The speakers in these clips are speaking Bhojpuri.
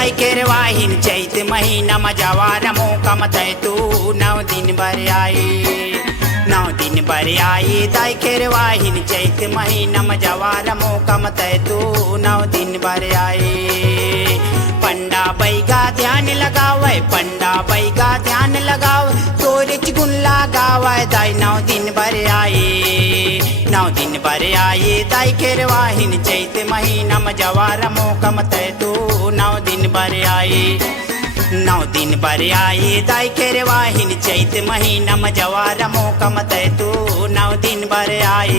दाई केरवाहिन चैत महीना मजावार मोकम तय तू 9 दिन भर आई 9 दिन भर आई दाई केरवाहिन चैत महीना मजावार मोकम तय तू 9 दिन भर आई। पंडा बैगा ध्यान लगावे पंडा बैगा ध्यान लगाव तोरे गुन लगावे दाई 9 दिन भर आई 9 दिन भर आई दाई केरवाहिन चैत महीना मजावार मोकम तय तू 9 दिन भर आई 9 दिन भर आई दाई केरवाहिन चैत महीना मजावार मोकम तय तू 9 दिन भर आई।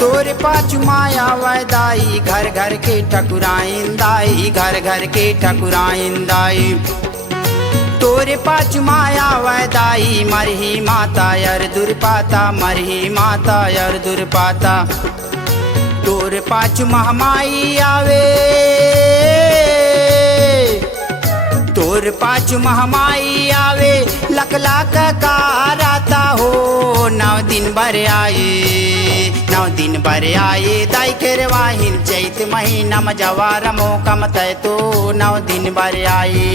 तोरे पाछ माया वैदाई घर घर के ठकुराइन दाई घर घर के ठकुराइन दाई तोरे पाछ माया वैदाई मरही माता यर दुर्पाता मरही माता यर दुर्पाता तोरे पाछ महमाई आवे तोर पाछ महमाई आवे लख लाख कराता हो 9 दिन भर आए 9 दिन भर आए दाई केरवाहिन चैत महीना मजावार मोकम तय तो 9 दिन भर आए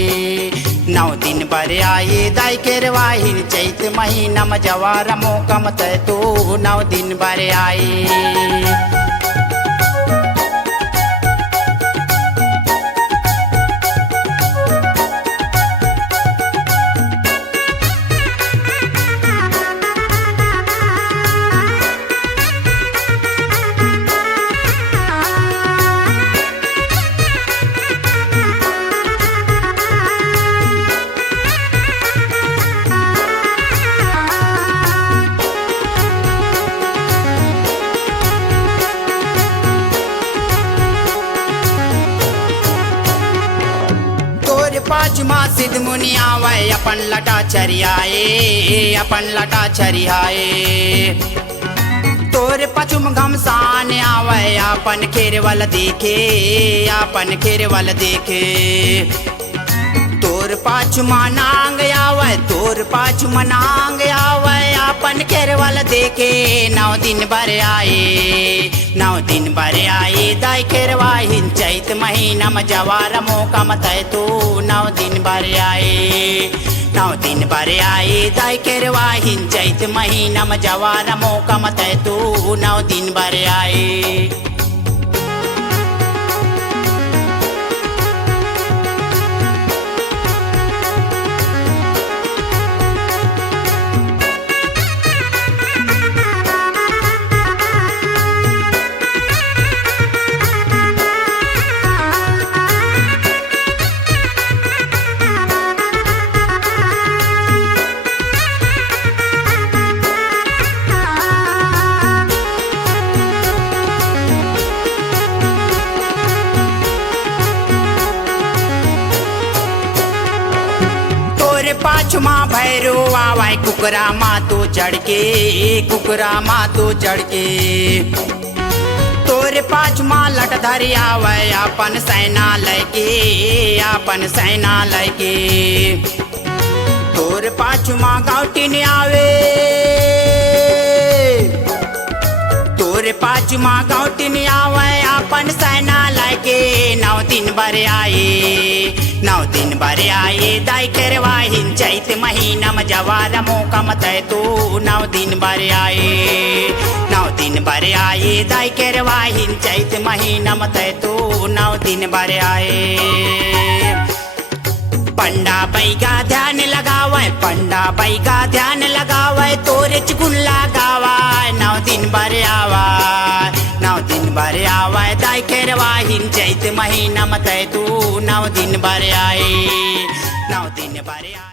9 दिन भर आए दाई केरवाहिन चैत महीना मजावार मोकम तय तो 9 दिन भर आए। पाँच माँ सिद्ध मुनि आवे अपन लटा छरियाए अपन लटा छरियाए तोर पचुम घमसान आवे अपन खेरवल देखे अपन खेरवल देखे तोर पाँच माँ नांग आवे तोर पाँच मनांग आवे अपन खेरवल देखे 9 दिन भर आए 9 दिन भर आए दाई केरवाहिन चैत महीना मजावार मोकम तय तो 9 दिन भर आए 9 दिन भर आए दाई केरवाहिन चैत महीना मजावार मोकम तय तो 9 दिन भर आए। पाँच माँ भैरो आवाय कुकरा माँ तो चढ़ के कुकरा माँ तो चढ़ के तोरे पाँच माँ लट धरी आवे अपन सेना लैके अपन सेना लैके तोरे पाँच माँ गाउटिन आवे तोरे पाँच माँ गाउटिन आवे अपन सेना लैके 9 दिन भर आए 9 दिन भर आए दाई केरवाहिन चैत महीना मजावार मोकम तय तो 9 दिन भर आए 9 दिन भर आए दाई केरवाहिन चैत महीना तय तो 9 दिन भर आए। पंडा बैगा ध्यान लगावे पंडा बैगा ध्यान लगावे तोरे गुन लगावा 9 दिन भर आवा 9 दिन भर आवा दाई केरवाहिन चैत महीना तय तू 9 दिन भर आए 9 दिन भर